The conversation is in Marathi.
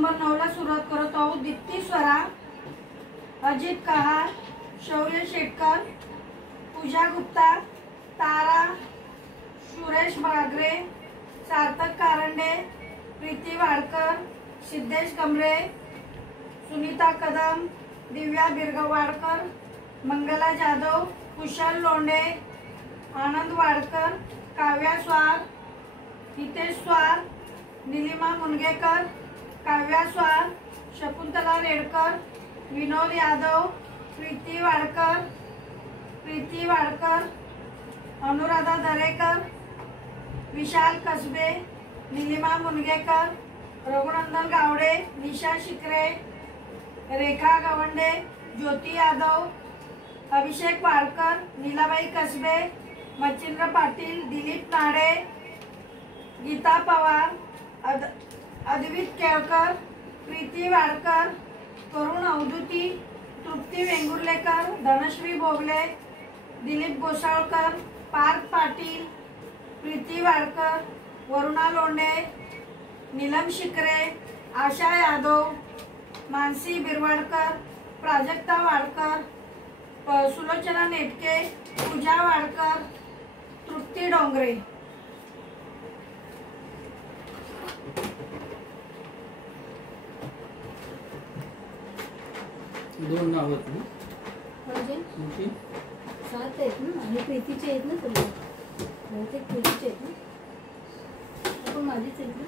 नंबर 9 ला सुरुवात करत आहोत। दीप्ती स्वरा, अजित कहार, शौर्य शेटकर, पूजा गुप्ता, तारा, सुरेश बागरे, सार्थक कारंडे, प्रीती वाडकर, सिद्धेश कमरे, सुनीता कदम, दिव्या बिरगवाडकर, मंगला जाधव, कुशल लोंढे, आनंद वाडकर, काव्या स्वार, हितेश स्वार, निलिमा मुनगेकर, काव्या स्वार, शकुंतला रेडकर, विनोद यादव, प्रीती वाडकर, अनुराधा दरेकर, विशाल कसबे, निलिमा मुनगेकर, रघुनंदन गावडे, निशा शिकरे, रेखा गवंडे, ज्योती यादव, अभिषेक वाडकर, नीलाबाई कसबे, मच्छिंद्र पाटील, दिलीप नाडे, गीता पवार, अद्वित केळकर, प्रीती वाडकर, करुण अवधूती, तृप्ती वेंगुर्लेकर, धनश्री बोगले, दिलीप गोसाळकर, पार्थ पाटील, प्रीती वाडकर, वरुणा लोंढे, नीलम शिकरे, आशा यादव, मानसी बिरवाडकर, प्राजक्ता वाडकर, सुलोचना नेटके, पूजा वाडकर, तृप्ती डोंगरे। दोन नाव आहेत ना? म्हणजे 7 आहेत ना, आणि प्रीतीचे आहेत ना, सगळे प्रीतीचे आहेत ना, पण माझीच आहेत ना।